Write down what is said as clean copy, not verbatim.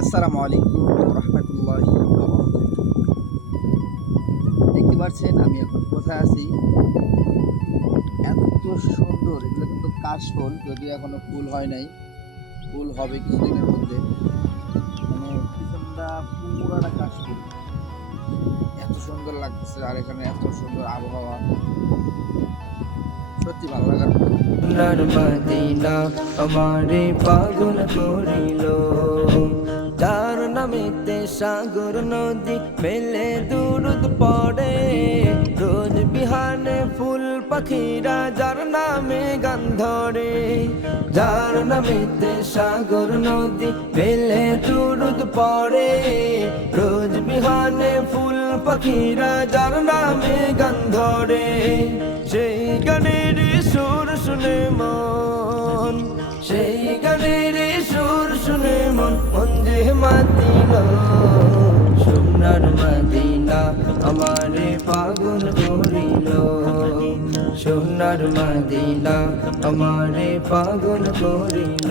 আসসালামু আলাইকুম রহমতুল্লাহি ওয়া বারাকাতুহু। দেখতে পাচ্ছেন আমি এখন কোথায় আছি। এত সুন্দর, এগুলো কিন্তু কাশফুল, যদি এখনো ফুল হয় নাই, ফুল হবে কিছুদিনের মধ্যে। মানে পিছনটা পুরাটা কাশফুল, এত সুন্দর লাগতেছে। আর এখানে এত সুন্দর আবহাওয়া, সত্যি ভালো লাগার মতো। সোনার মদিনা আমারে পাগল করিল, যার নামেতে সাগর নদী মেলে দুরুদ পড়ে। রোজ বিহানে ফুল পাখিরা যার নামে গান ধরে, যার নামেতে সাগর নদী মেলে দুরুদ পড়ে। রোজ বিহানে ফুল পাখিরা যার নামে গান ধরে, সেই গানের সুর শুনে মন, সেই গানের সুর শুনে মন মঞ্জে মাতিল। সোনার মদিনা আমারে পাগল করিল, সোনার মদিনা আমারে পাগল করিল।